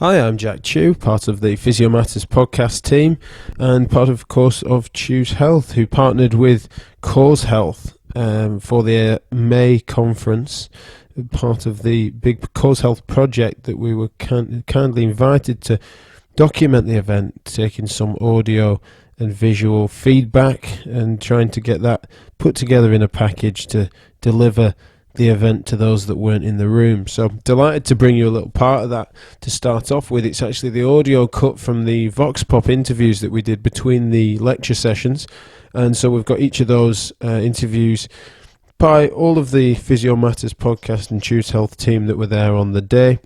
Hi, I'm Jack Chew, part of the Physio Matters podcast team and part of course of Choose Health, who partnered with Cause Health for their May conference, part of the big Cause Health project that we were kindly invited to document the event, taking some audio and visual feedback and trying to get that put together in a package to deliver the event to those that weren't in the room. So delighted to bring you a little part of that to start off with. It's actually the audio cut from the Vox-Pop interviews that we did between the lecture sessions, and so we've got each of those interviews by all of the Physio Matters podcast and Choose Health team that were there on the day.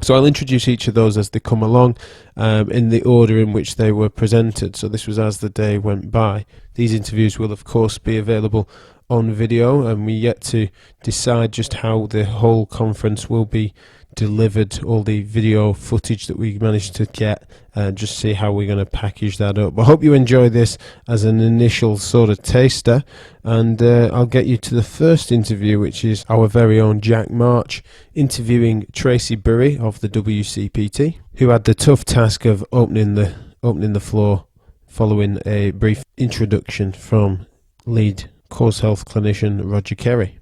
So I'll introduce each of those as they come along in the order in which they were presented. So this was as the day went by. These interviews will of course be available on video, and we yet to decide just how the whole conference will be delivered, all the video footage that we managed to get, and just see how we're going to package that up. I hope you enjoy this as an initial sort of taster, and I'll get you to the first interview, which is our very own Jack March interviewing Tracy Burry of the WCPT, who had the tough task of opening the floor following a brief introduction from lead Cause Health clinician Roger Kerry.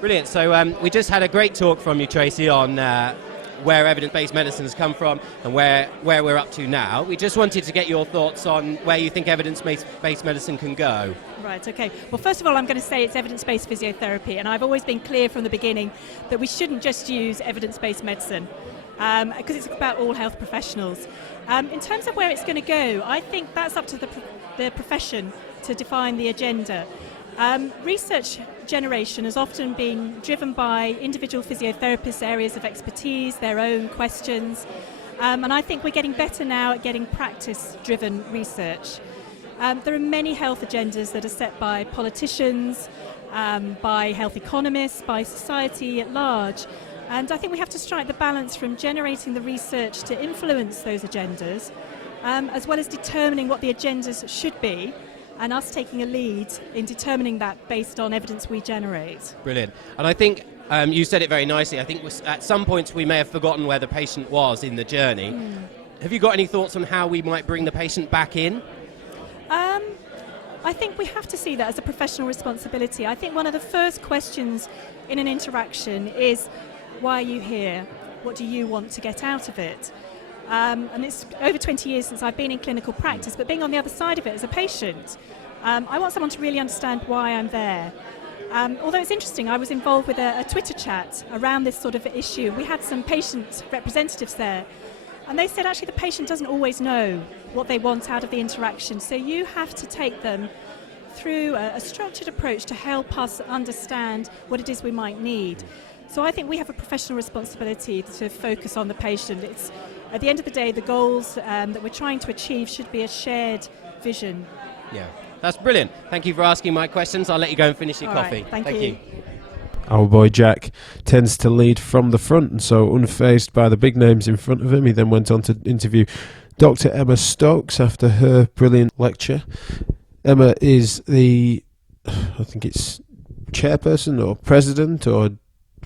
Brilliant. So we just had a great talk from you, Tracy, on where evidence-based medicine has come from and where we're up to now. We just wanted to get your thoughts on where you think evidence-based medicine can go. Right, okay. Well, first of all, I'm going to say it's evidence-based physiotherapy, and I've always been clear from the beginning that we shouldn't just use evidence-based medicine, because it's about all health professionals. In terms of where it's going to go, I think that's up to the profession to define the agenda. Research generation has often been driven by individual physiotherapists' areas of expertise, their own questions, and I think we're getting better now at getting practice-driven research. There are many health agendas that are set by politicians, by health economists, by society at large, and I think we have to strike the balance from generating the research to influence those agendas, as well as determining what the agendas should be, and us taking a lead in determining that based on evidence we generate. Brilliant. And I think you said it very nicely. I think at some points we may have forgotten where the patient was in the journey. Have you got any thoughts on how we might bring the patient back in? I think we have to see that as a professional responsibility. I think one of the first questions in an interaction is, why are you here? What do you want to get out of it? And it's over 20 years since I've been in clinical practice, but being on the other side of it as a patient, I want someone to really understand why I'm there. Although it's interesting, I was involved with a Twitter chat around this sort of issue. We had some patient representatives there, and they said actually the patient doesn't always know what they want out of the interaction, so you have to take them through a structured approach to help us understand what it is we might need. So I think we have a professional responsibility to focus on the patient. It's, at the end of the day, the goals that we're trying to achieve should be a shared vision. Yeah, that's brilliant. Thank you for asking my questions. I'll let you go and finish your coffee. Right, thank you. Our boy Jack tends to lead from the front, and so unfazed by the big names in front of him, he then went on to interview Dr. Emma Stokes after her brilliant lecture. Emma is the, I think it's chairperson or president or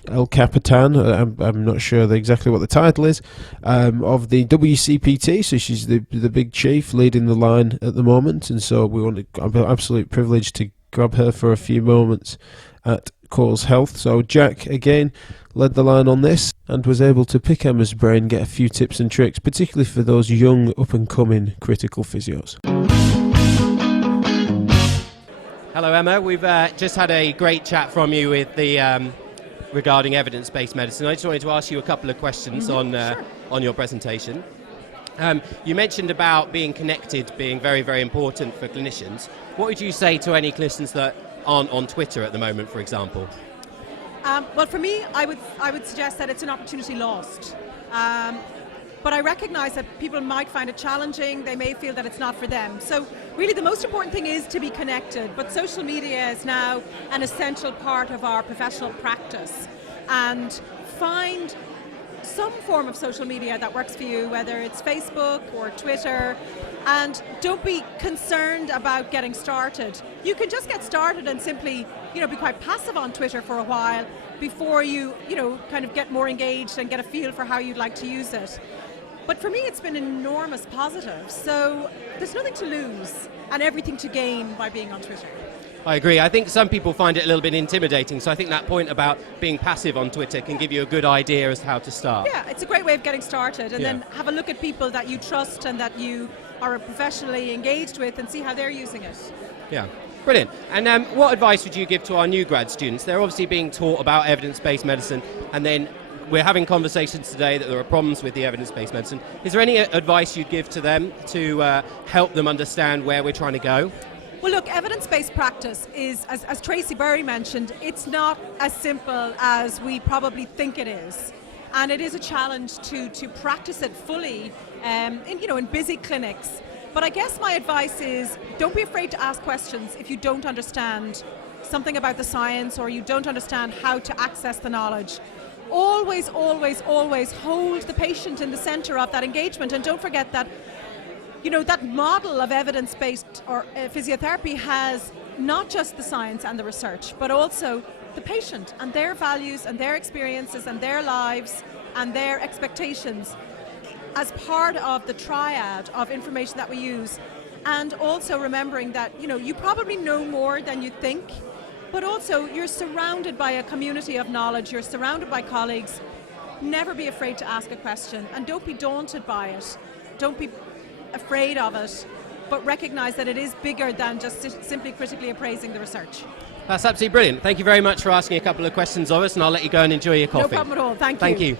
El Capitan, I'm not sure exactly what the title is, of the WCPT, so she's the big chief leading the line at the moment, and so we want to, I'm an absolute privilege to grab her for a few moments at Cause Health. So Jack again led the line on this and was able to pick Emma's brain, get a few tips and tricks, particularly for those young up and coming critical physios. Hello Emma, we've just had a great chat from you with the regarding evidence-based medicine. I just wanted to ask you a couple of questions on your presentation. You mentioned about being connected being very, very important for clinicians. What would you say to any clinicians that aren't on Twitter at the moment, for example? Well, for me, I would suggest that it's an opportunity lost. But I recognise that people might find it challenging, they may feel that it's not for them. So really the most important thing is to be connected, but social media is now an essential part of our professional practice. And find some form of social media that works for you, whether it's Facebook or Twitter, and don't be concerned about getting started. You can just get started and simply be quite passive on Twitter for a while before you kind of get more engaged and get a feel for how you'd like to use it. But for me, it's been an enormous positive. So there's nothing to lose and everything to gain by being on Twitter. I agree. I think some people find it a little bit intimidating, so I think that point about being passive on Twitter can give you a good idea as to how to start. Yeah, it's a great way of getting started, and then have a look at people that you trust and that you are professionally engaged with and see how they're using it. Yeah, brilliant. And what advice would you give to our new grad students? They're obviously being taught about evidence-based medicine, and then we're having conversations today that there are problems with the evidence-based medicine. Is there any advice you'd give to them to help them understand where we're trying to go? Well, look, evidence-based practice is, as Tracy Berry mentioned, it's not as simple as we probably think it is. And it is a challenge to practice it fully in busy clinics. But I guess my advice is don't be afraid to ask questions if you don't understand something about the science or you don't understand how to access the knowledge. Always, always, always hold the patient in the centre of that engagement, and don't forget that that model of evidence-based or physiotherapy has not just the science and the research, but also the patient and their values and their experiences and their lives and their expectations as part of the triad of information that we use. And also remembering that, you probably know more than you think, but also you're surrounded by a community of knowledge, you're surrounded by colleagues. Never be afraid to ask a question, and don't be daunted by it. Don't be afraid of it, but recognise that it is bigger than just simply critically appraising the research. That's absolutely brilliant. Thank you very much for asking a couple of questions of us, and I'll let you go and enjoy your coffee. No problem at all. Thank you. Thank you.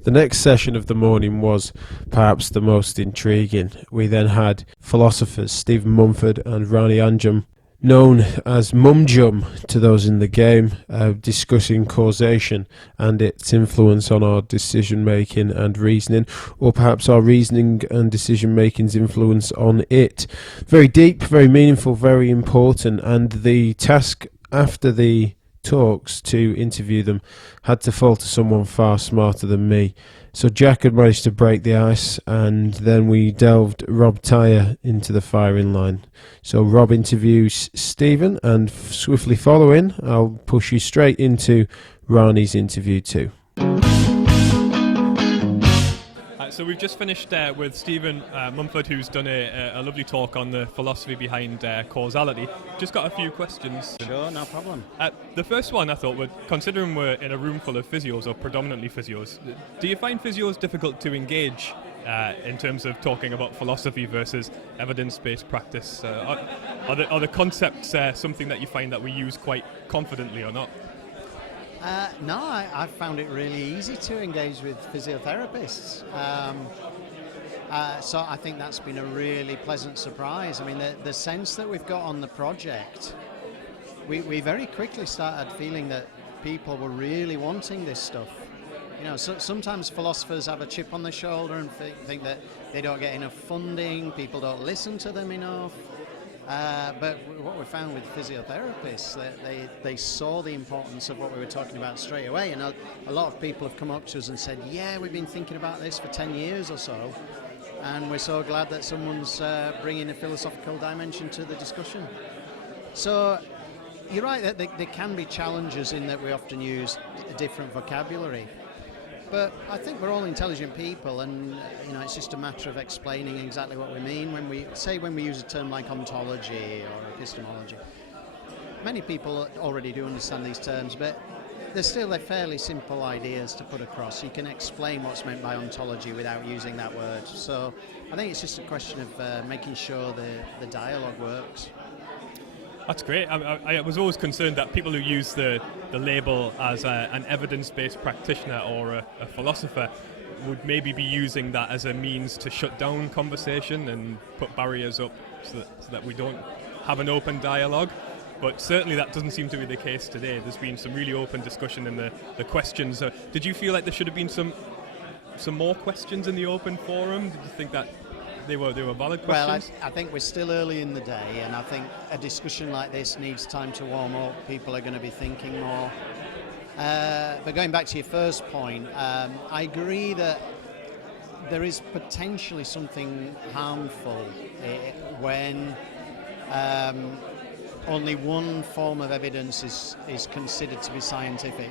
The next session of the morning was perhaps the most intriguing. We then had philosophers Stephen Mumford and Rani Anjum, known as Mumjum to those in the game, discussing causation and its influence on our decision making and reasoning, or perhaps our reasoning and decision making's influence on it. Very deep, very meaningful, very important, and the task after the talks to interview them had to fall to someone far smarter than me. So Jack had managed to break the ice, and then we delved Rob Tyer into the firing line. So Rob interviews Stephen, and swiftly following, I'll push you straight into Rani's interview too. So we've just finished with Stephen Mumford, who's done a lovely talk on the philosophy behind causality. Just got a few questions. Sure, no problem. The first one I thought, considering we're in a room full of physios, or predominantly physios, do you find physios difficult to engage in terms of talking about philosophy versus evidence-based practice? Are the concepts something that you find that we use quite confidently or not? No, I've found it really easy to engage with physiotherapists. So I think that's been a really pleasant surprise. I mean, the sense that we've got on the project, we very quickly started feeling that people were really wanting this stuff. So sometimes philosophers have a chip on their shoulder and think that they don't get enough funding, people don't listen to them enough. But what we found with physiotherapists, that they saw the importance of what we were talking about straight away, and a lot of people have come up to us and said, yeah, we've been thinking about this for 10 years or so, and we're so glad that someone's bringing a philosophical dimension to the discussion. So you're right that there can be challenges in that we often use a different vocabulary. But I think we're all intelligent people, and it's just a matter of explaining exactly what we mean when we use a term like ontology or epistemology. Many people already do understand these terms, but they're fairly simple ideas to put across. You can explain what's meant by ontology without using that word. So I think it's just a question of making sure the dialogue works. That's great. I was always concerned that people who use the label as an evidence-based practitioner or a philosopher would maybe be using that as a means to shut down conversation and put barriers up so that we don't have an open dialogue. But certainly that doesn't seem to be the case today. There's been some really open discussion in the questions. Did you feel like there should have been some more questions in the open forum? Did you think that they were valid questions? Well, I think we're still early in the day, and I think a discussion like this needs time to warm up. People are going to be thinking more. But going back to your first point, I agree that there is potentially something harmful when only one form of evidence is considered to be scientific.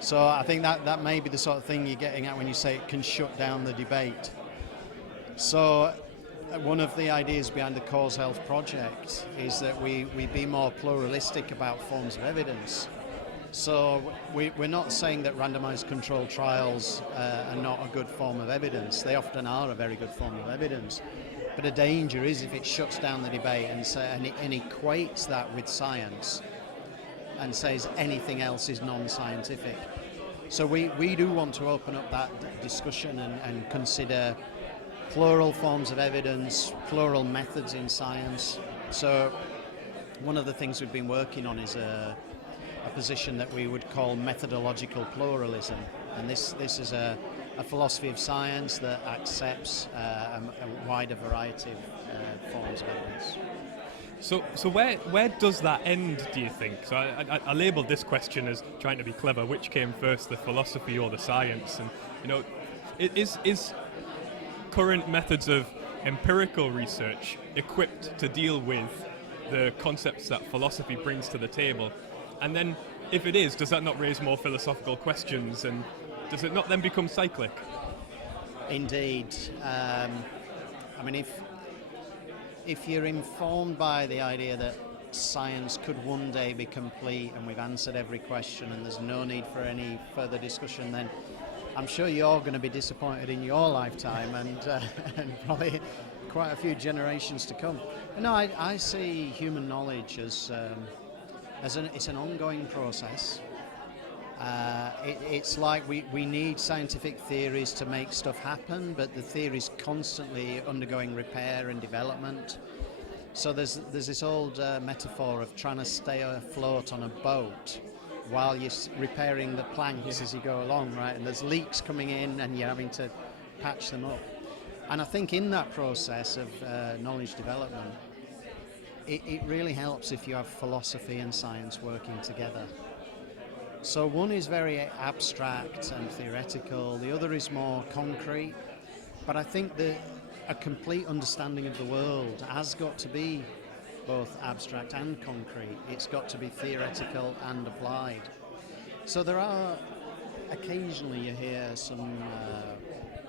So I think that may be the sort of thing you're getting at when you say it can shut down the debate. So one of the ideas behind the Cause Health project is that we be more pluralistic about forms of evidence. So we're not saying that randomised controlled trials are not a good form of evidence. They often are a very good form of evidence. But a danger is if it shuts down the debate and equates that with science and says anything else is non-scientific. So we do want to open up that discussion and consider plural forms of evidence, plural methods in science. So one of the things we've been working on is a position that we would call methodological pluralism. And this is a philosophy of science that accepts a wider variety of forms of evidence. So where does that end, do you think? So I labelled this question as trying to be clever. Which came first, the philosophy or the science? And, you know, is current methods of empirical research equipped to deal with the concepts that philosophy brings to the table? And then, if it is, does that not raise more philosophical questions, and does it not then become cyclic? Indeed. I mean, if you're informed by the idea that science could one day be complete and we've answered every question and there's no need for any further discussion, then I'm sure you're going to be disappointed in your lifetime and probably quite a few generations to come. No, I see human knowledge as it's an ongoing process. It's like we need scientific theories to make stuff happen, but the theory's constantly undergoing repair and development. So there's this old metaphor of trying to stay afloat on a boat while you're repairing the planks as you go along, right? And there's leaks coming in and you're having to patch them up. And I think in that process of knowledge development, it really helps if you have philosophy and science working together. So one is very abstract and theoretical, the other is more concrete, but I think that a complete understanding of the world has got to be both abstract and concrete. It's got to be theoretical and applied. So there are, occasionally you hear some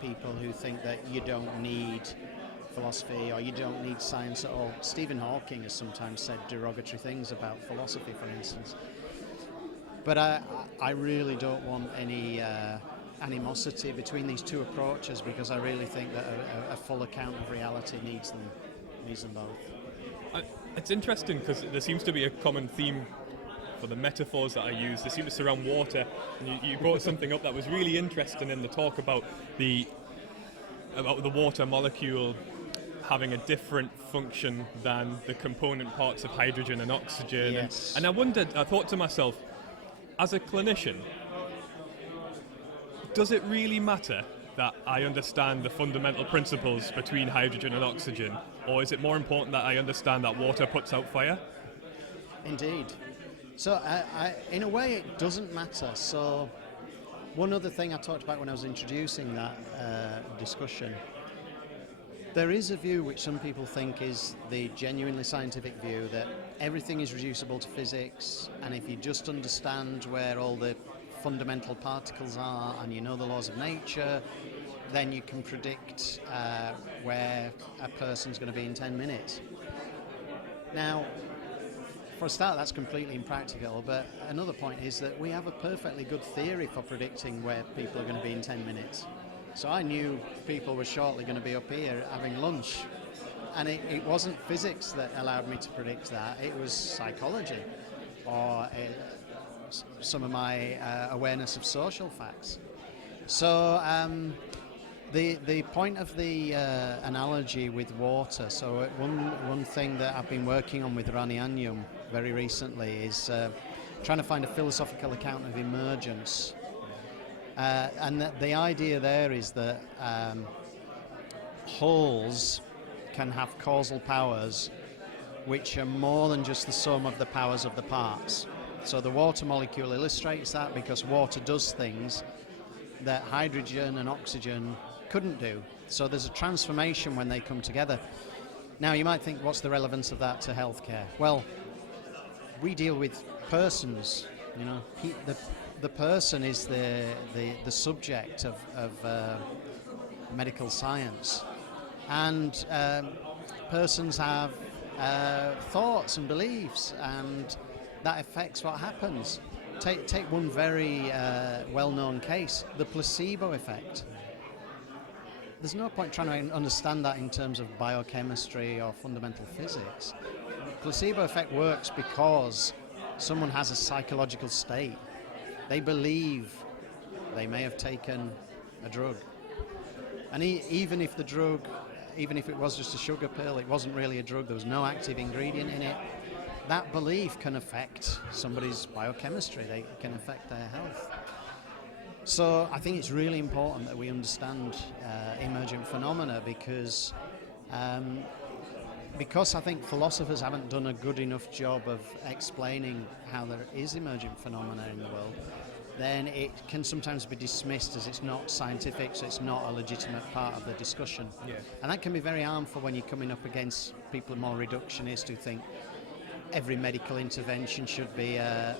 people who think that you don't need philosophy or you don't need science at all. Stephen Hawking has sometimes said derogatory things about philosophy, for instance. But I really don't want any animosity between these two approaches, because I really think that a full account of reality needs them both. It's interesting because there seems to be a common theme for the metaphors that I use. They seem to surround water, and you brought something up that was really interesting in the talk about the water molecule having a different function than the component parts of hydrogen and oxygen. Yes. And I thought to myself, as a clinician, does it really matter that I understand the fundamental principles between hydrogen and oxygen, or is it more important that I understand that water puts out fire? Indeed. So in a way it doesn't matter. So one other thing I talked about when I was introducing that discussion, there is a view which some people think is the genuinely scientific view, that everything is reducible to physics, and if you just understand where all the fundamental particles are and you know the laws of nature, then you can predict where a person's going to be in 10 minutes. Now, for a start, that's completely impractical, but another point is that we have a perfectly good theory for predicting where people are going to be in 10 minutes. So I knew people were shortly going to be up here having lunch, and it wasn't physics that allowed me to predict that, it was psychology or some of my awareness of social facts. So the point of the analogy with water, so one thing that I've been working on with Rani Anjum very recently is trying to find a philosophical account of emergence. And the idea there is that wholes can have causal powers which are more than just the sum of the powers of the parts. So the water molecule illustrates that, because water does things that hydrogen and oxygen couldn't do. So there's a transformation when they come together. Now you might think, what's the relevance of that to healthcare? Well, we deal with persons. You know, the person is the subject of medical science, and persons have thoughts and beliefs, and that affects what happens. Take one very well-known case, the placebo effect. There's no point trying to understand that in terms of biochemistry or fundamental physics. The placebo effect works because someone has a psychological state. They believe they may have taken a drug. And even if the drug, even if it was just a sugar pill, it wasn't really a drug, there was no active ingredient in it, that belief can affect somebody's biochemistry, they can affect their health. So I think it's really important that we understand emergent phenomena because I think philosophers haven't done a good enough job of explaining how there is emergent phenomena in the world, then it can sometimes be dismissed as it's not scientific, so it's not a legitimate part of the discussion. Yeah. And that can be very harmful when you're coming up against people more reductionist who think every medical intervention should be a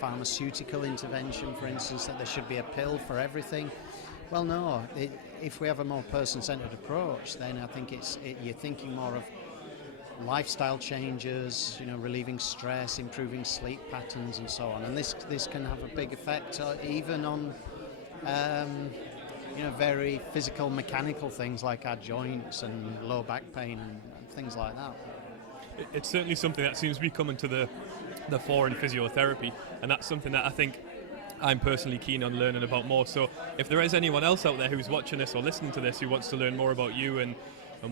pharmaceutical intervention, for instance, that there should be a pill for everything. Well, no. If we have a more person-centered approach, then I think you're thinking more of lifestyle changes, you know, relieving stress, improving sleep patterns, and so on. And this can have a big effect, even on, you know, very physical, mechanical things like our joints and low back pain and things like that. It's certainly something that seems to be coming to the fore in physiotherapy, and that's something that I think I'm personally keen on learning about more. So if there is anyone else out there who's watching this or listening to this who wants to learn more about you and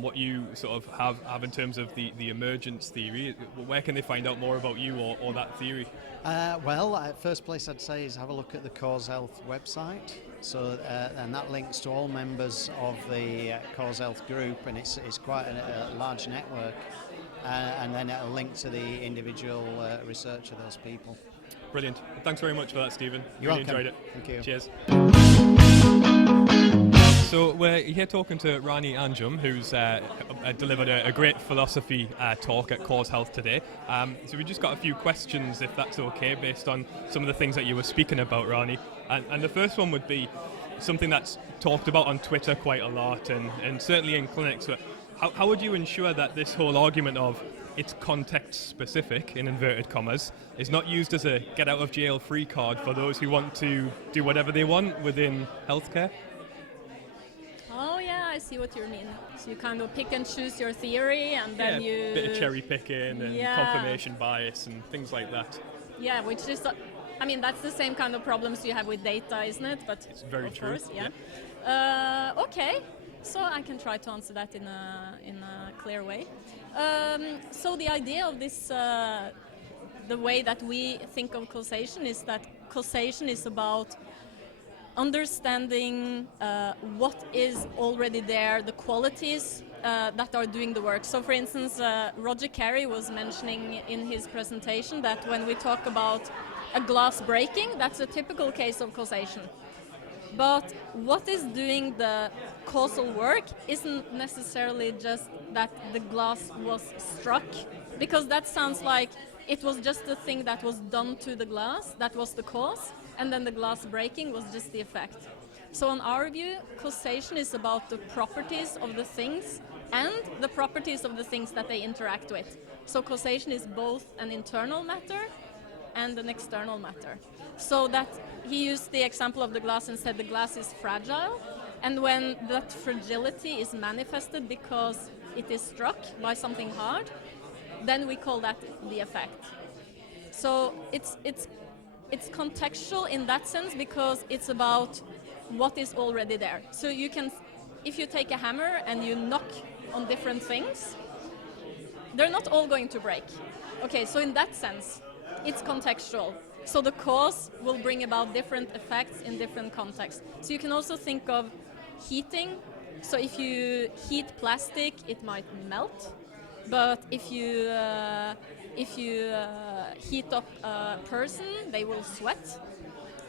what you sort of have in terms of the emergence theory, where can they find out more about you or that theory? First place I'd say is have a look at the Cause Health website. So and that links to all members of the Cause Health group, and it's quite a large network. And then it'll link to the individual research of those people. Brilliant. Thanks very much for that, Stephen. You're really welcome. Enjoyed it. Thank you. Cheers. So we're here talking to Rani Anjum, who's delivered a great philosophy talk at Cause Health today. So we just got a few questions, if that's okay, based on some of the things that you were speaking about, Rani. And the first one would be something that's talked about on Twitter quite a lot, and certainly in clinics. How would you ensure that this whole argument of it's context specific, in inverted commas, is not used as a get out of jail free card for those who want to do whatever they want within healthcare? Oh yeah, I see what you mean. So you kind of pick and choose your theory, and then you... bit of cherry picking and confirmation bias and things like that. Yeah, which is... I mean, that's the same kind of problems you have with data, isn't it? But it's very true. Course, yeah. Okay. So I can try to answer that in a clear way. So the idea of this, the way that we think of causation is that causation is about understanding what is already there, the qualities that are doing the work. So for instance, Roger Kerry was mentioning in his presentation that when we talk about a glass breaking, that's a typical case of causation. But what is doing the causal work isn't necessarily just that the glass was struck, because that sounds like it was just the thing that was done to the glass that was the cause, and then the glass breaking was just the effect. So in our view, causation is about the properties of the things and the properties of the things that they interact with. So causation is both an internal matter and an external matter. So that he used the example of the glass and said the glass is fragile, and when that fragility is manifested because it is struck by something hard, then we call that the effect. So it's contextual in that sense because it's about what is already there. So you can, if you take a hammer and you knock on different things, they're not all going to break. Okay, so in that sense, it's contextual. So the cause will bring about different effects in different contexts. So you can also think of heating. So if you heat plastic, it might melt. But if you heat up a person, they will sweat.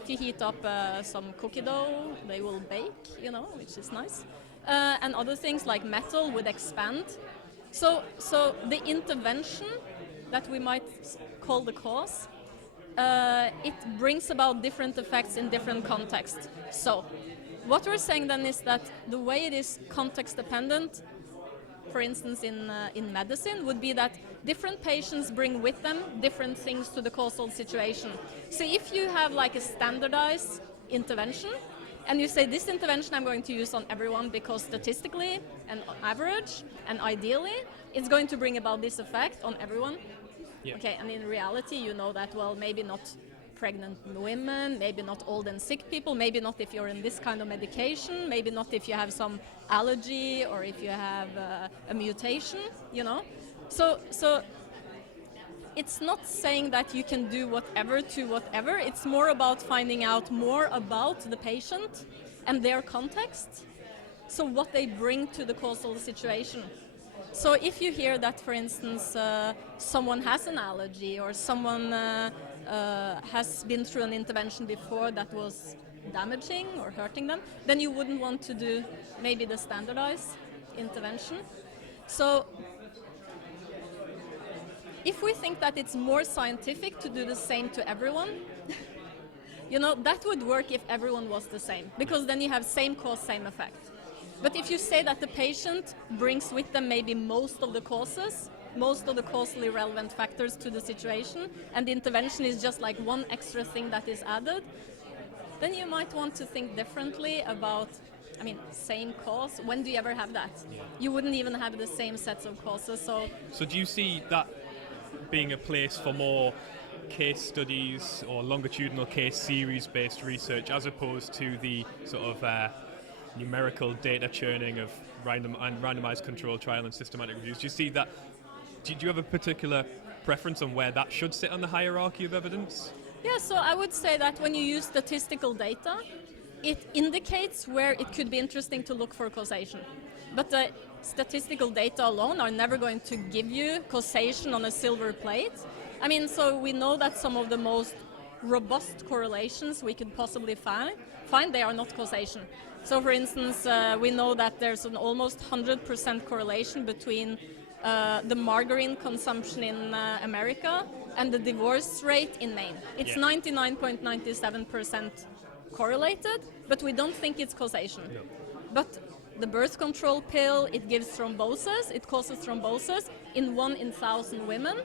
If you heat up some cookie dough, they will bake, which is nice. And other things like metal would expand. So the intervention that we might call the cause, it brings about different effects in different contexts. So, what we're saying then is that the way it is context dependent, for instance in medicine, would be that different patients bring with them different things to the causal situation. So if you have like a standardized intervention, and you say this intervention I'm going to use on everyone because statistically and on average and ideally it's going to bring about this effect on everyone. Yeah. Okay, and in reality you know that, well, maybe not pregnant women, maybe not old and sick people, maybe not if you're in this kind of medication, maybe not if you have some allergy or if you have a mutation, you know. So it's not saying that you can do whatever to whatever, it's more about finding out more about the patient and their context, so what they bring to the causal situation. So if you hear that, for instance, someone has an allergy or someone has been through an intervention before that was damaging or hurting them, then you wouldn't want to do maybe the standardized intervention. So if we think that it's more scientific to do the same to everyone, you know, that would work if everyone was the same, because then you have same cause, same effect. But if you say that the patient brings with them maybe most of the causes, most of the causally relevant factors to the situation, and the intervention is just like one extra thing that is added, then you might want to think differently about, I mean, same cause. When do you ever have that? Yeah. You wouldn't even have the same sets of causes. So do you see that being a place for more case studies or longitudinal case series-based research, as opposed to the sort of numerical data churning of randomized control trial and systematic reviews? Do you see that? Do you have a particular preference on where that should sit on the hierarchy of evidence? Yeah, so I would say that when you use statistical data, it indicates where it could be interesting to look for causation. But the statistical data alone are never going to give you causation on a silver plate. I mean, so we know that some of the most robust correlations we could possibly find they are not causation. So for instance, we know that there's an almost 100% correlation between the margarine consumption in America and the divorce rate in Maine. It's 99.97% correlated, but we don't think it's causation. No. But the birth control pill, it gives thrombosis, it causes thrombosis in 1 in 1,000 women,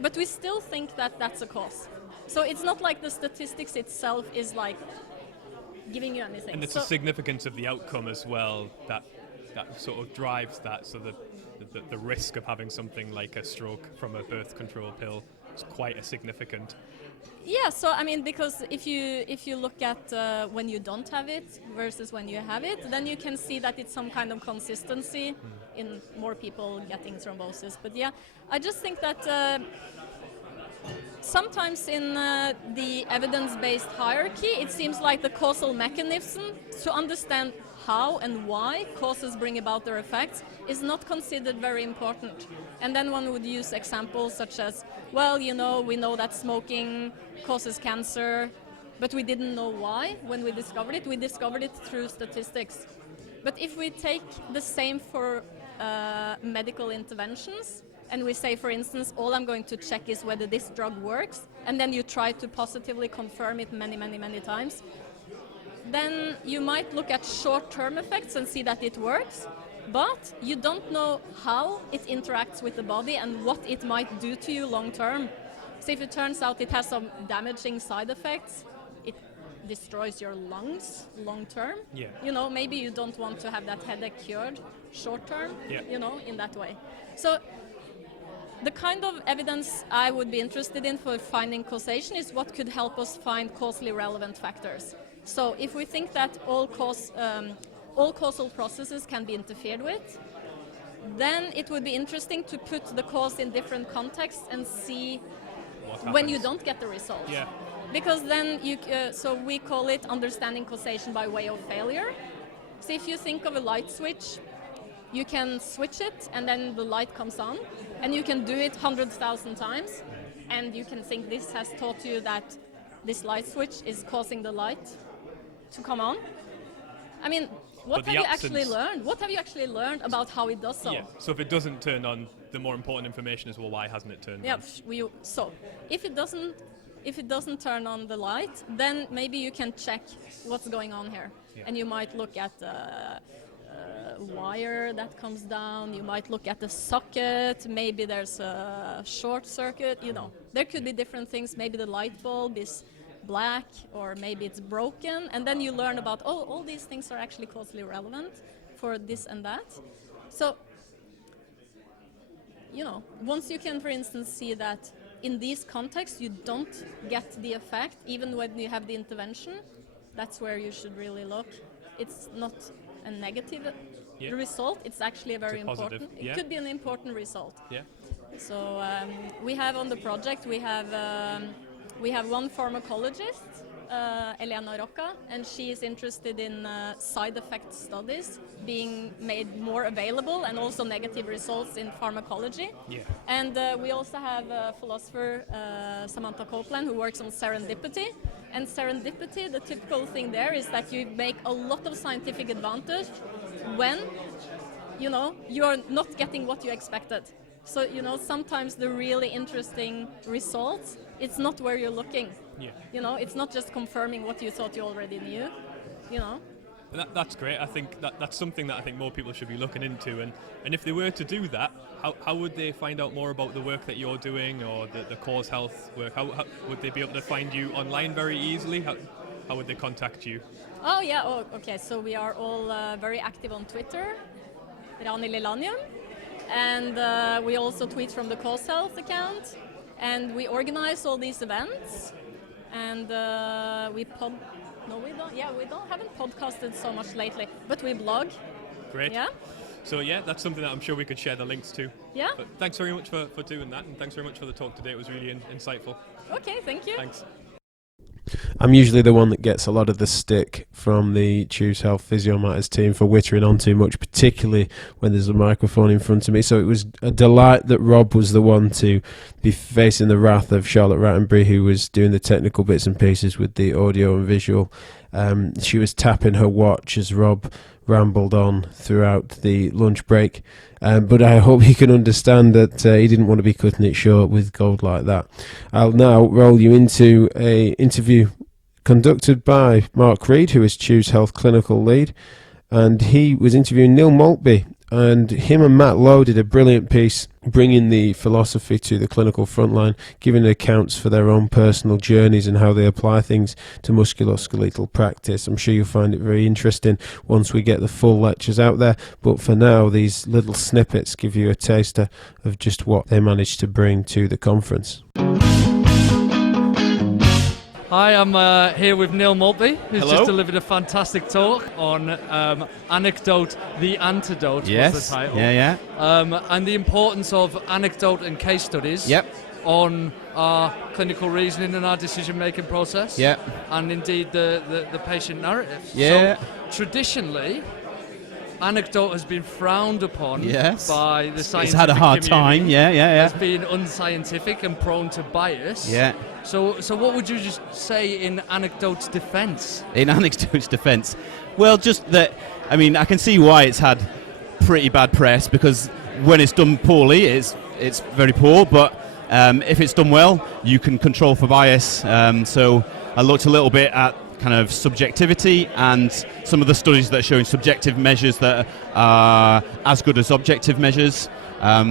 but we still think that that's a cause. So it's not like the statistics itself is like giving you anything. And it's the significance of the outcome as well that sort of drives that. So the risk of having something like a stroke from a birth control pill is quite a significant. Yeah, so I mean, because if you look at when you don't have it versus when you have it, then you can see that it's some kind of consistency in more people getting thrombosis. But yeah, I just think that sometimes in the evidence-based hierarchy, it seems like the causal mechanism to understand how and why causes bring about their effects is not considered very important. And then one would use examples such as, well, you know, we know that smoking causes cancer, but we didn't know why when we discovered it. We discovered it through statistics. But if we take the same for medical interventions, and we say, for instance, all I'm going to check is whether this drug works, and then you try to positively confirm it many, many, many times, then you might look at short-term effects and see that it works, but you don't know how it interacts with the body and what it might do to you long-term. So if it turns out it has some damaging side effects, it destroys your lungs long-term, you know, maybe you don't want to have that headache cured short-term, you know, in that way. So the kind of evidence I would be interested in for finding causation is what could help us find causally relevant factors. So if we think that all causal processes can be interfered with, then it would be interesting to put the cause in different contexts and see when you don't get the result. Yeah. Because then so we call it understanding causation by way of failure. So if you think of a light switch, you can switch it and then the light comes on, and you can do it 100,000 times, and you can think this has taught you that this light switch is causing the light to come on. I mean, what have you actually learned? What have you actually learned about how it does so? Yeah. So if it doesn't turn on the more important information is, well, why hasn't it turned Yeah. on? So if it doesn't turn on the light, then maybe you can check what's going on here, and you might look at the wire that comes down. You might look at the socket. Maybe there's a short circuit. There could be different things. Maybe the light bulb is black, or maybe it's broken, and then you learn about all these things are actually causally relevant for this and that. So once you can, for instance, see that in these contexts you don't get the effect even when you have the intervention, that's where you should really look. It's not a negative result, it's actually a very important. It could be an important result. Yeah. So we have on the project, we have one pharmacologist, Elena Rocca, and she is interested in side effect studies being made more available, and also negative results in pharmacology. Yeah. And we also have a philosopher, Samantha Copeland, who works on serendipity. And serendipity, the typical thing there is that you make a lot of scientific advantage when, you are not getting what you expected. So, sometimes the really interesting results, it's not where you're looking. Yeah. It's not just confirming what you thought you already knew, That's great. I think that's something that I think more people should be looking into. And if they were to do that, how would they find out more about the work that you're doing, or the cause health work? How would they be able to find you online very easily? How would they contact you? Oh, yeah. Oh, okay. So we are all very active on Twitter, Rani Lilanium. And we also tweet from the Cause Health account. And we organize all these events. And we haven't podcasted so much lately, but we blog. Great. Yeah. So that's something that I'm sure we could share the links to. Yeah. But thanks very much for doing that, and thanks very much for the talk today. It was really insightful. Okay, thank you. Thanks. I'm usually the one that gets a lot of the stick from the Choose Health Physio Matters team for wittering on too much, particularly when there's a microphone in front of me. So it was a delight that Rob was the one to be facing the wrath of Charlotte Rattenbury, who was doing the technical bits and pieces with the audio and visual. She was tapping her watch as Rob rambled on throughout the lunch break. But I hope you can understand that he didn't want to be cutting it short with gold like that. I'll now roll you into an interview conducted by Mark Reid, who is Choose Health clinical lead, and he was interviewing Neil Maltby, and him and Matt Lowe did a brilliant piece bringing the philosophy to the clinical frontline, giving accounts for their own personal journeys and how they apply things to musculoskeletal practice. I'm sure you'll find it very interesting once we get the full lectures out there, but for now these little snippets give you a taster of just what they managed to bring to the conference. Hi, I'm here with Neil Maltby, who's Hello. just delivered a fantastic talk on Anecdote, the Antidote was the title. Yeah. And the importance of anecdote and case studies on our clinical reasoning and our decision-making process. Yep. And indeed the patient narrative. Yeah. So traditionally, anecdote has been frowned upon by the scientific It's had a hard community time, yeah. as being unscientific and prone to bias. Yeah. So what would you just say in anecdote's defence? In anecdote's defence? Well, just that, I mean, I can see why it's had pretty bad press, because when it's done poorly, it's very poor, but if it's done well, you can control for bias. So I looked a little bit at kind of subjectivity and some of the studies that are showing subjective measures that are as good as objective measures.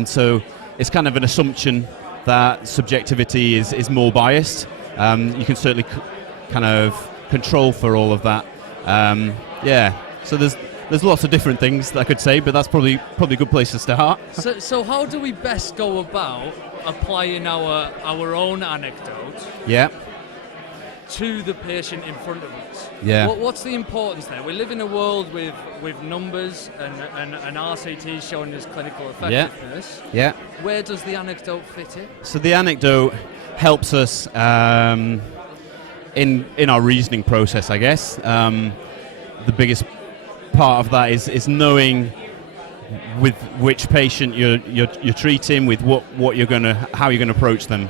So it's kind of an assumption that subjectivity is more biased. You can certainly kind of control for all of that. So there's lots of different things that I could say, but that's probably a good place to start. So how do we best go about applying our own anecdote to the patient in front of us? What's the importance there? We live in a world with numbers and RCTs showing us clinical effectiveness. Where does the anecdote fit in? So the anecdote helps us in our reasoning process, I guess. The biggest part of that is knowing with which patient you're treating, with how you're going to approach them.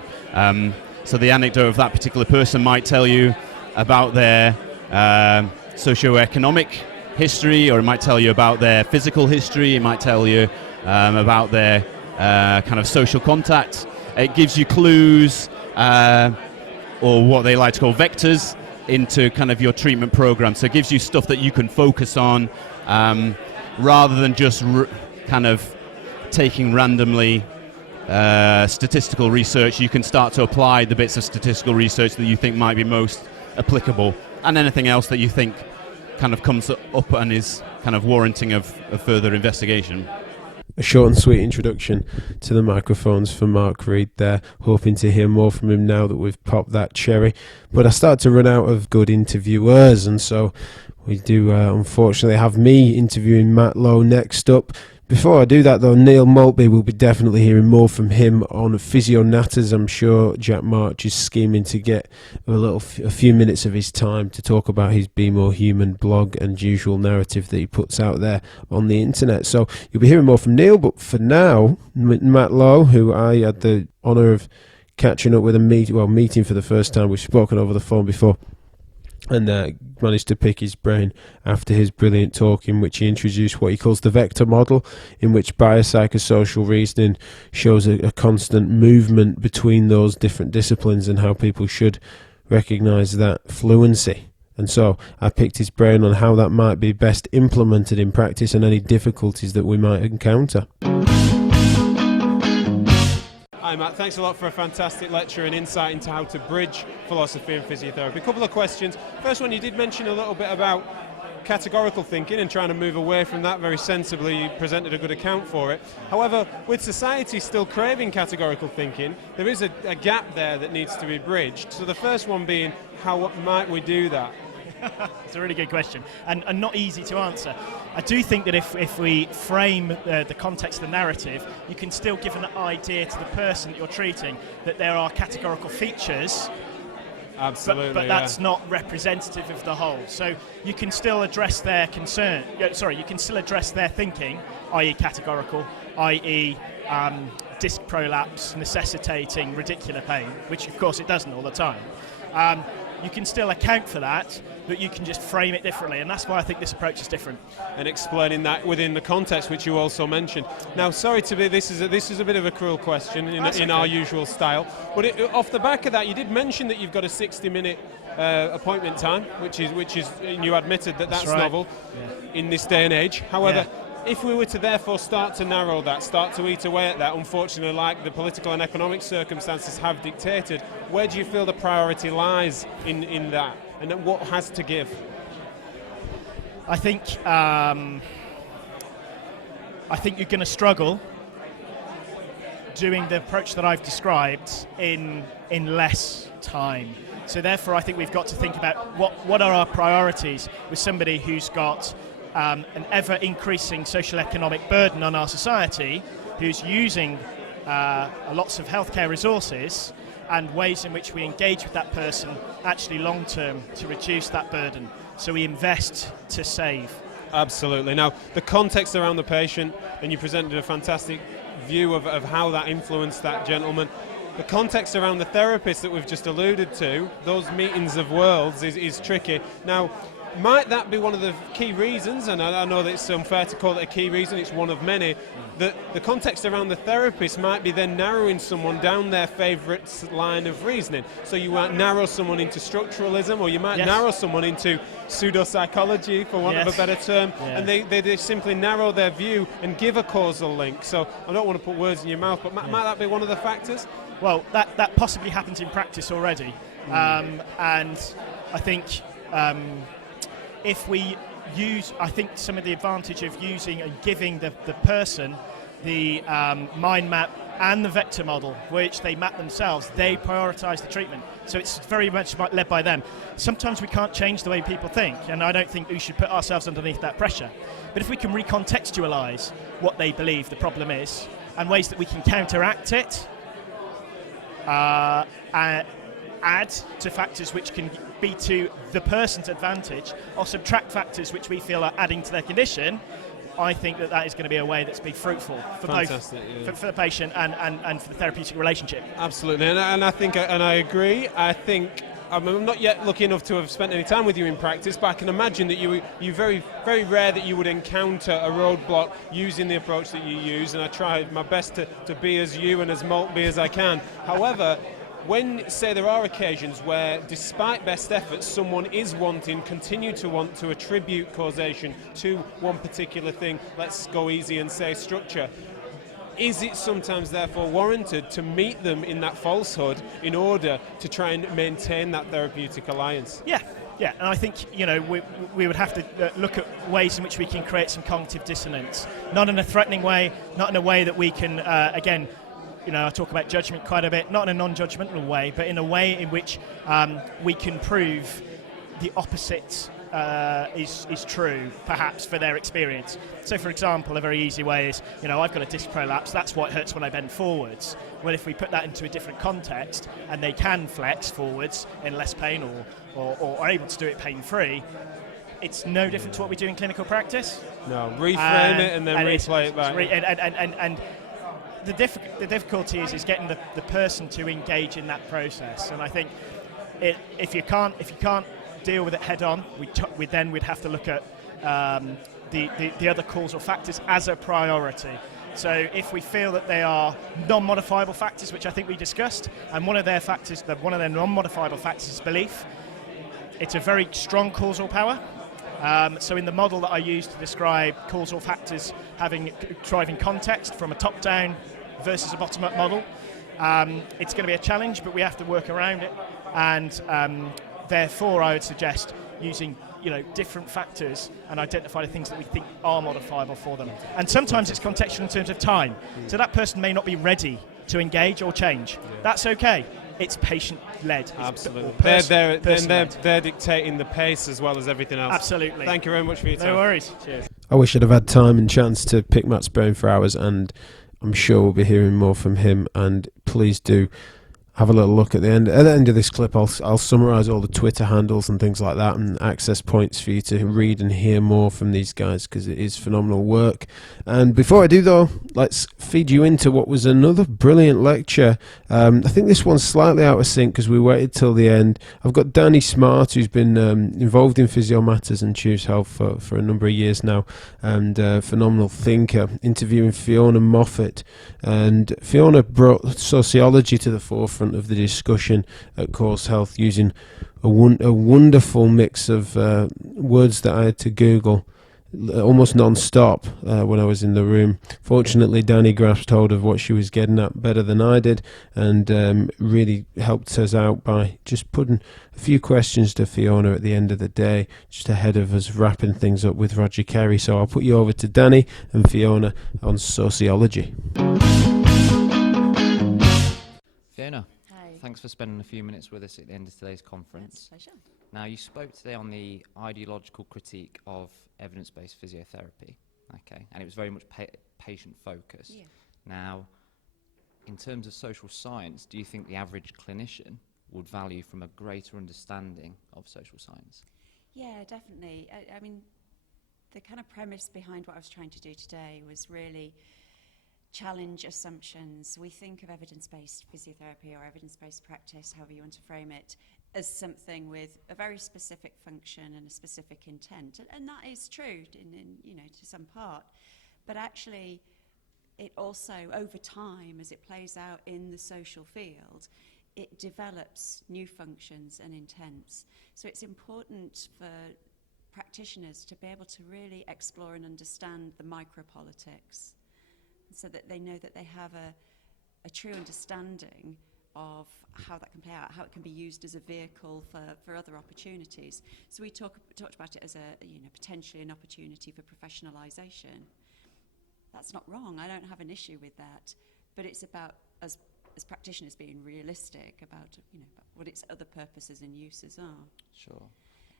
So the anecdote of that particular person might tell you about their socioeconomic history, or it might tell you about their physical history. It might tell you about their kind of social contact. It gives you clues, or what they like to call vectors, into kind of your treatment program. So it gives you stuff that you can focus on, rather than just kind of taking randomly statistical research. You can start to apply the bits of statistical research that you think might be most applicable, and anything else that you think kind of comes up and is kind of warranting of further investigation. A short and sweet introduction to the microphones for Mark Reid there. Hoping to hear more from him now that we've popped that cherry. But I start to run out of good interviewers, and so we do unfortunately have me interviewing Matt Lowe next up. Before I do that though, Neil Maltby will be definitely hearing more from him on Physio Matters. I'm sure Jack March is scheming to get a few minutes of his time to talk about his Be More Human blog and usual narrative that he puts out there on the internet. So you'll be hearing more from Neil, but for now, Matt Lowe, who I had the honour of catching up with and meeting for the first time. We've spoken over the phone before, and managed to pick his brain after his brilliant talk, in which he introduced what he calls the vector model, in which biopsychosocial reasoning shows a constant movement between those different disciplines and how people should recognise that fluency. And so I picked his brain on how that might be best implemented in practice and any difficulties that we might encounter. Hi Matt, thanks a lot for a fantastic lecture and insight into how to bridge philosophy and physiotherapy. A couple of questions. First one, you did mention a little bit about categorical thinking and trying to move away from that very sensibly. You presented a good account for it. However, with society still craving categorical thinking, there is a gap there that needs to be bridged. So the first one being, how might we do that? It's a really good question, and not easy to answer. I do think that if we frame the context of the narrative, you can still give an idea to the person that you're treating that there are categorical features. Absolutely, but that's not representative of the whole. So you can still address their concern. You can still address their thinking, i.e. categorical, i.e. disc prolapse necessitating radicular pain, which of course it doesn't all the time. You can still account for that, but you can just frame it differently, and that's why I think this approach is different. And explaining that within the context, which you also mentioned. Now, sorry to be, this is a bit of a cruel question in our usual style, but off the back of that, you did mention that you've got a 60-minute appointment time, which is, and you admitted that's right. Novel in this day and age. However, if we were to therefore start to narrow that, start to eat away at that, unfortunately, like the political and economic circumstances have dictated, where do you feel the priority lies in that, and what has to give? I think you're going to struggle doing the approach that I've described in less time. So therefore, I think we've got to think about what are our priorities with somebody who's got an ever-increasing social economic burden on our society, who's using lots of healthcare resources, and ways in which we engage with that person actually long-term to reduce that burden. So we invest to save. Absolutely. Now, the context around the patient, and you presented a fantastic view of how that influenced that gentleman. The context around the therapist that we've just alluded to, those meetings of worlds, is tricky. Now, might that be one of the key reasons, and I know that it's unfair to call it a key reason, it's one of many, that the context around the therapist might be then narrowing someone down their favourite line of reasoning. So you might narrow someone into structuralism, or you might narrow someone into pseudo-psychology, for want of a better term, and they simply narrow their view and give a causal link. So I don't want to put words in your mouth, but might that be one of the factors? Well, that possibly happens in practice already, and I think if we use, I think some of the advantage of using and giving the person the mind map and the vector model, which they map themselves, they prioritise the treatment. So it's very much led by them. Sometimes we can't change the way people think, and I don't think we should put ourselves underneath that pressure. But if we can recontextualise what they believe the problem is, and ways that we can counteract it, add to factors which can be to the person's advantage, or subtract factors which we feel are adding to their condition, I think that is going to be a way that's been fruitful for both for the patient and for the therapeutic relationship. Absolutely, and I think, and I agree. I think I'm not yet lucky enough to have spent any time with you in practice, but I can imagine that you very, very rare that you would encounter a roadblock using the approach that you use, and I try my best to be as you and as Maltby as I can. However, when, say, there are occasions where, despite best efforts, someone is continue to want to attribute causation to one particular thing, let's go easy and say structure, is it sometimes therefore warranted to meet them in that falsehood in order to try and maintain that therapeutic alliance? Yeah, and I think we would have to look at ways in which we can create some cognitive dissonance, not in a threatening way, not in a way that we can again. I talk about judgment quite a bit, not in a non-judgmental way, but in a way in which we can prove the opposite is true, perhaps, for their experience. So, for example, a very easy way is, I've got a disc prolapse, that's what hurts when I bend forwards. Well, if we put that into a different context, and they can flex forwards in less pain or are able to do it pain-free, it's no different to what we do in clinical practice. No, reframe it and then replay it back. The difficulty is getting the person to engage in that process, and I think if you can't deal with it head on, we'd have to look at the other causal factors as a priority. So if we feel that they are non-modifiable factors, which I think we discussed, and one of their non-modifiable factors is belief, it's a very strong causal power. So in the model that I use to describe causal factors driving context from a top-down versus a bottom-up model, it's going to be a challenge, but we have to work around it. And therefore, I would suggest using different factors and identify the things that we think are modifiable for them. And sometimes it's contextual in terms of time. So that person may not be ready to engage or change. Yeah. That's okay. It's patient-led. Absolutely. They're dictating the pace as well as everything else. Absolutely. Thank you very much for your time. No worries. Cheers. I wish I'd have had time and chance to pick Matt's brain for hours, and I'm sure we'll be hearing more from him. And please do have a little look at the end. At the end of this clip, I'll summarise all the Twitter handles and things like that, and access points for you to read and hear more from these guys, because it is phenomenal work. And before I do, though, let's feed you into what was another brilliant lecture. I think this one's slightly out of sync because we waited till the end. I've got Danni Smart, who's been involved in Physio Matters and Choose Health for a number of years now, and phenomenal thinker, interviewing Fiona Moffatt. And Fiona brought sociology to the forefront of the discussion at Course Health, using a wonderful mix of words that I had to Google almost non-stop when I was in the room. Fortunately, Danni grasped hold of what she was getting at better than I did, and really helped us out by just putting a few questions to Fiona at the end of the day, just ahead of us wrapping things up with Roger Kerry. So I'll put you over to Danni and Fiona on sociology. Fiona, thanks for spending a few minutes with us at the end of today's conference. That's a pleasure. Now, you spoke today on the ideological critique of evidence-based physiotherapy, okay, and it was very much patient-focused. Yeah. Now, in terms of social science, do you think the average clinician would value from a greater understanding of social science? Yeah, definitely. I mean, the kind of premise behind what I was trying to do today was really challenge assumptions. We think of evidence-based physiotherapy or evidence-based practice, however you want to frame it, as something with a very specific function and a specific intent, and that is true to some part. But actually, it also, over time, as it plays out in the social field, it develops new functions and intents. So it's important for practitioners to be able to really explore and understand the micropolitics, so that they know that they have a true understanding of how that can play out, how it can be used as a vehicle for other opportunities. So we talked about it as potentially an opportunity for professionalisation. That's not wrong. I don't have an issue with that, but it's about as practitioners being realistic about what its other purposes and uses are. Sure.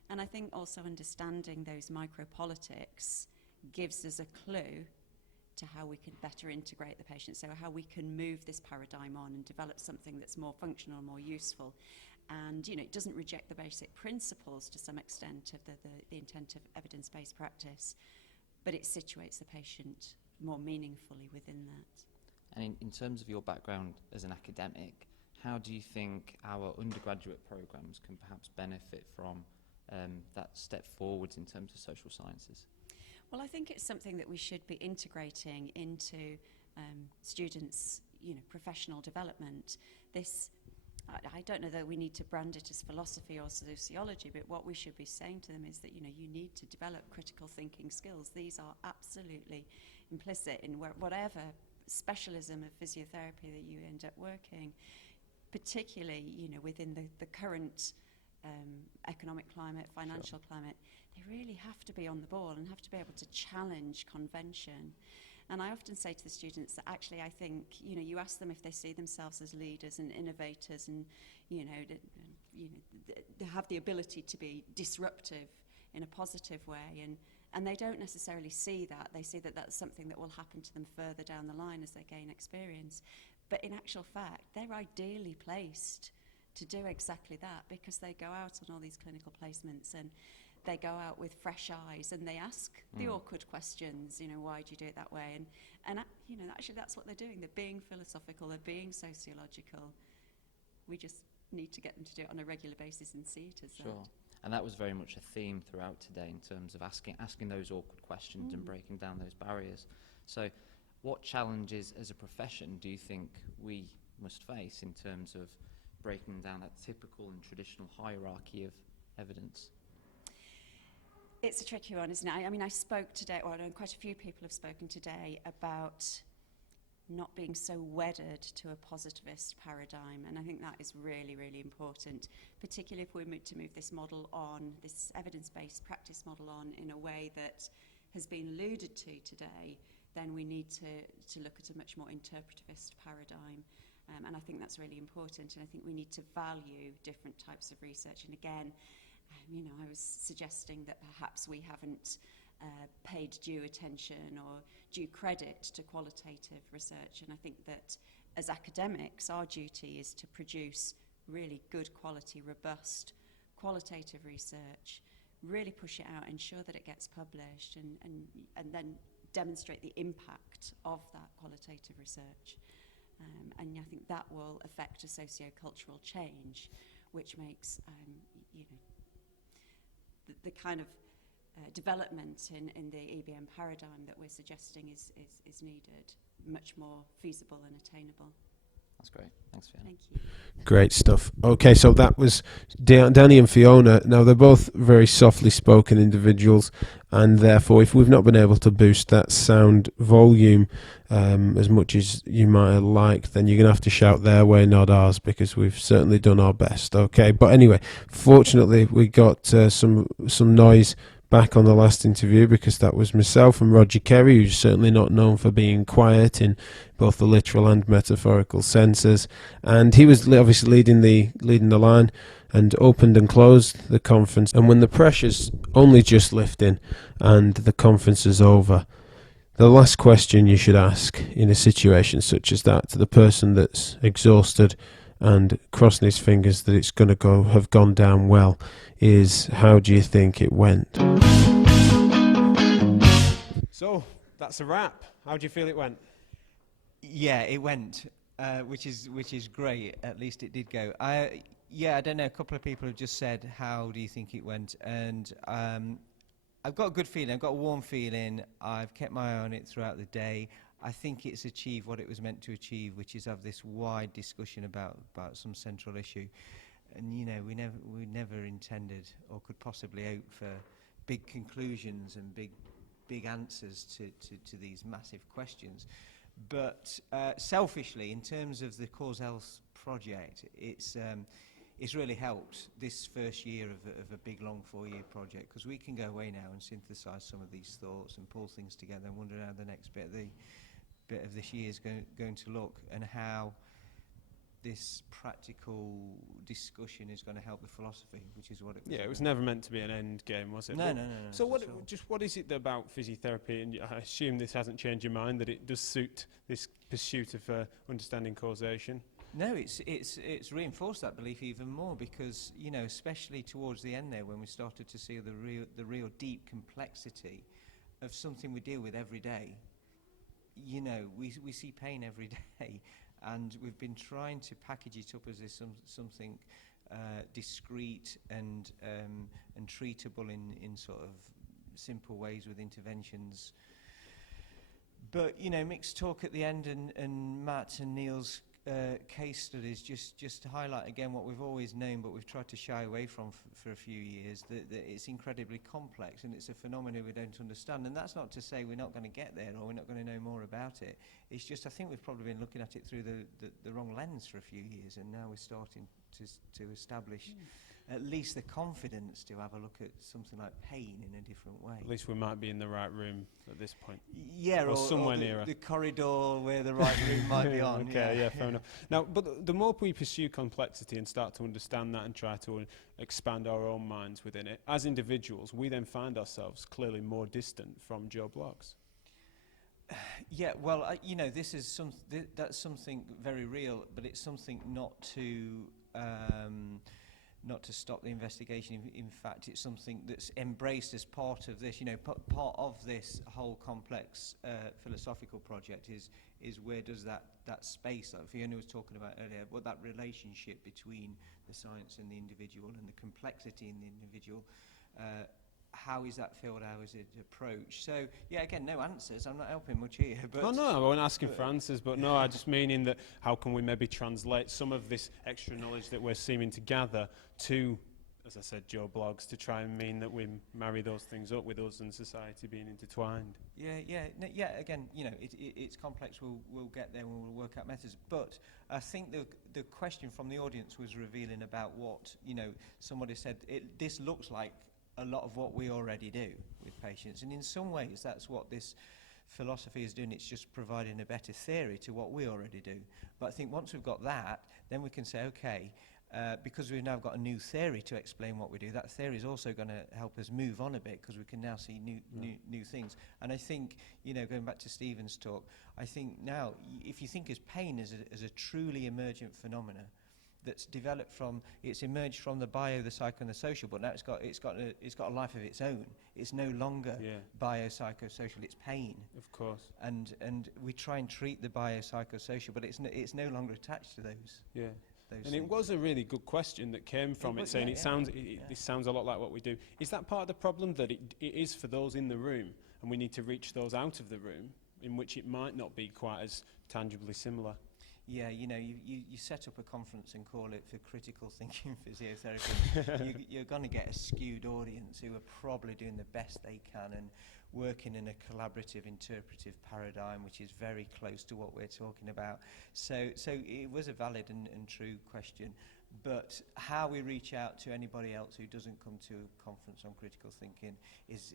And I think also understanding those micropolitics gives us a clue to how we can better integrate the patient, so how we can move this paradigm on and develop something that's more functional, more useful. And it doesn't reject the basic principles to some extent of the intent of evidence-based practice, but it situates the patient more meaningfully within that. And in terms of your background as an academic, how do you think our undergraduate programs can perhaps benefit from that step forwards in terms of social sciences? Well, I think it's something that we should be integrating into students' professional development. I don't know that we need to brand it as philosophy or sociology, but what we should be saying to them is that you need to develop critical thinking skills. These are absolutely implicit in whatever specialism of physiotherapy that you end up working, particularly within the current economic climate, financial climate. They really have to be on the ball and have to be able to challenge convention. And I often say to the students that actually I think, you ask them if they see themselves as leaders and innovators and, they have the ability to be disruptive in a positive way. And they don't necessarily see that. They see that that's something that will happen to them further down the line as they gain experience. But in actual fact, they're ideally placed to do exactly that because they go out on all these clinical placements and they go out with fresh eyes and they ask the awkward questions, why do you do it that way? And actually that's what they're doing. They're being philosophical, they're being sociological. We just need to get them to do it on a regular basis and see it as that. And that was very much a theme throughout today in terms of asking those awkward questions and breaking down those barriers. So what challenges as a profession do you think we must face in terms of breaking down that typical and traditional hierarchy of evidence? It's a tricky one, isn't it? I mean, I spoke today, or I know quite a few people have spoken today about not being so wedded to a positivist paradigm, and I think that is really, really important, particularly if we're to move this model on, this evidence-based practice model on in a way that has been alluded to today. Then we need to look at a much more interpretivist paradigm. And I think that's really important, and I think we need to value different types of research. And again, I was suggesting that perhaps we haven't paid due attention or due credit to qualitative research, and I think that as academics our duty is to produce really good quality, robust, qualitative research, really push it out, ensure that it gets published, and then demonstrate the impact of that qualitative research. And I think that will affect a socio-cultural change, which makes the kind of development in the EBM paradigm that we're suggesting is needed much more feasible and attainable. That's great. Thanks, Fiona. Thank you. Great stuff. Okay, so that was Danni and Fiona. Now, they're both very softly spoken individuals, and therefore, if we've not been able to boost that sound volume as much as you might have liked, then you're going to have to shout their way, not ours, because we've certainly done our best. Okay, but anyway, fortunately, we got some noise back on the last interview, because that was myself and Roger Kerry, who's certainly not known for being quiet in both the literal and metaphorical senses, and he was obviously leading the line and opened and closed the conference. And when the pressure's only just lifting and the conference is over, the last question you should ask in a situation such as that to the person that's exhausted and crossing his fingers that it's going to have gone down well is, how do you think it went? So that's a wrap. How do you feel it went? Yeah, it went, which is great. At least it did go. I don't know. A couple of people have just said, "How do you think it went?" And I've got a good feeling. I've got a warm feeling. I've kept my eye on it throughout the day. I think it's achieved what it was meant to achieve, which is have this wide discussion about some central issue. And we never intended or could possibly hope for big conclusions and big answers to these massive questions. But selfishly, in terms of the Cause Health project, it's really helped this first year of a big, long 4-year project, because we can go away now and synthesise some of these thoughts and pull things together and wonder how the next bit of this year is going to look, and how this practical discussion is going to help the philosophy, which is what it was. Yeah, it was never meant to be an end game, was it? No. So what is it about physiotherapy, and I assume this hasn't changed your mind, that it does suit this pursuit of understanding causation? No, it's reinforced that belief even more, because especially towards the end there, when we started to see the real deep complexity of something we deal with every day. We see pain every day, and we've been trying to package it up as something discreet and treatable in sort of simple ways with interventions. But mixed talk at the end and Matt and Neil's case studies just to highlight again what we've always known, but we've tried to shy away from for a few years, that it's incredibly complex and it's a phenomenon we don't understand. And that's not to say we're not going to get there or we're not going to know more about it. It's just I think we've probably been looking at it through the wrong lens for a few years, and now we're starting to establish at least the confidence to have a look at something like pain in a different way. At least we might be in the right room at this point. Yeah, or somewhere or nearer. The corridor where the right room might be on. Okay, yeah, fair enough. Now, but the more we pursue complexity and start to understand that and try to expand our own minds within it, as individuals, we then find ourselves clearly more distant from Joe Bloggs. Yeah, well, this is that's something very real, but it's something not to stop the investigation. In fact, it's something that's embraced as part of this. Part of this whole complex philosophical project is where does that space that Fiona was talking about earlier, what that relationship between the science and the individual and the complexity in the individual. How is that filled? How is it approached? So, yeah, again, no answers. I'm not helping much here. But no, I wasn't asking for answers, but no, I just meaning that how can we maybe translate some of this extra knowledge that we're seeming to gather to, as I said, Joe Bloggs, to try and mean that we marry those things up with us and society being intertwined. Again, it's complex. We'll get there and we'll work out methods. But I think the question from the audience was revealing about what somebody said. This looks like a lot of what we already do with patients, and in some ways that's what this philosophy is doing. It's just providing a better theory to what we already do. But I think once we've got that, then we can say, okay, because we've now got a new theory to explain what we do, that theory is also going to help us move on a bit, because we can now see new things. And I think, going back to Stephen's talk, I think now, if you think as pain as a truly emergent phenomena, that's developed it's emerged from the bio, the psycho, and the social, but now it's got a life of its own. It's no longer biopsychosocial. It's pain, of course, and we try and treat the biopsychosocial, but it's no longer attached to those. Yeah, those and things. It was a really good question that came from it, saying this sounds a lot like what we do. Is that part of the problem, that it is for those in the room, and we need to reach those out of the room, in which it might not be quite as tangibly similar? Yeah, you set up a conference and call it for critical thinking physiotherapy. You're going to get a skewed audience who are probably doing the best they can and working in a collaborative interpretive paradigm, which is very close to what we're talking about. So it was a valid and true question. But how we reach out to anybody else who doesn't come to a conference on critical thinking is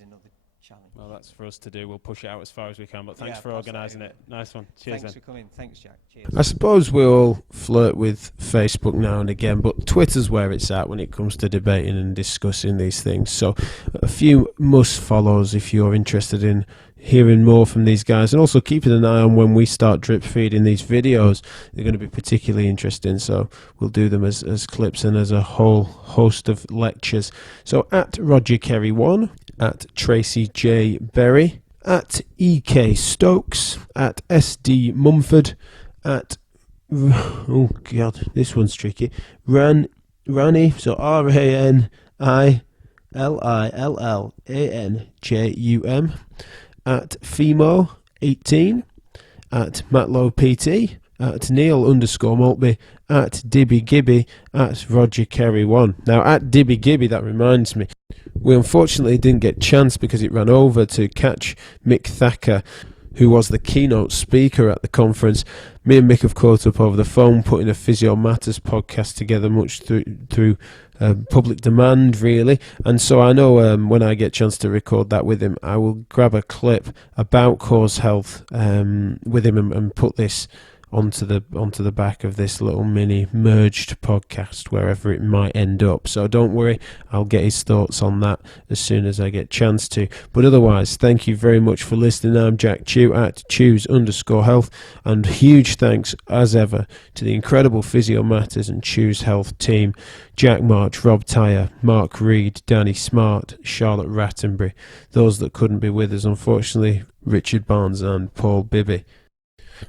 another challenge. Well, that's for us to do. We'll push it out as far as we can, but thanks for organising it. Nice one. Cheers. Thanks for coming. Thanks, Jack. Cheers. I suppose we all flirt with Facebook now and again, but Twitter's where it's at when it comes to debating and discussing these things. So a few must follows if you're interested in hearing more from these guys, and also keeping an eye on when we start drip feeding these videos. They're going to be particularly interesting, so we'll do them as clips and as a whole host of lectures. So at Roger Kerry 1, at Tracy J Berry, at EK Stokes, at SD Mumford, at oh god, this one's tricky, Rani, so RANILLANJUM, at Femo 18, at Matlow PT, at Neil_Maltby, at Dibby Gibby, at Roger Kerry 1. Now at Dibby Gibby, that reminds me, we unfortunately didn't get a chance because it ran over to catch Mick Thacker, who was the keynote speaker at the conference. Me and Mick have caught up over the phone, putting a Physio Matters podcast together, much through public demand, really. And so I know when I get a chance to record that with him, I will grab a clip about Cause Health with him and put this onto the back of this little mini merged podcast, wherever it might end up. So don't worry, I'll get his thoughts on that as soon as I get a chance to. But otherwise, thank you very much for listening. I'm Jack Chew at Chews_Health, and huge thanks as ever to the incredible Physio Matters and Choose Health team: Jack March, Rob Tyer, Mark Reid, Danni Smart, Charlotte Rattenbury. Those that couldn't be with us, unfortunately, Richard Barnes and Paul Bibby.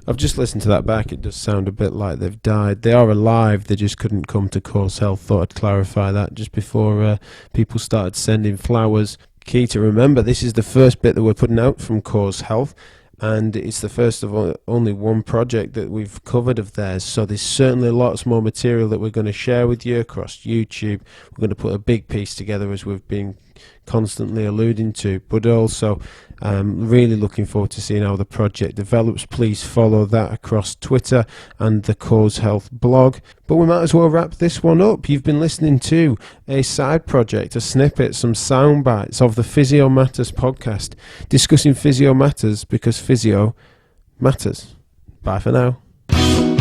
I've just listened to that back. It does sound a bit like they've died. They are alive. They just couldn't come to Cause Health. Thought I'd clarify that just before people started sending flowers. Key to remember, this is the first bit that we're putting out from Cause Health, and it's the first of only one project that we've covered of theirs. So there's certainly lots more material that we're going to share with you across YouTube. We're going to put a big piece together, as we've been constantly alluding to, but also really looking forward to seeing how the project develops. Please follow that across Twitter and the Cause Health blog. But we might as well wrap this one up. You've been listening to a side project, a snippet, some sound bites of the Physio Matters podcast, discussing Physio Matters because physio matters. Bye for now.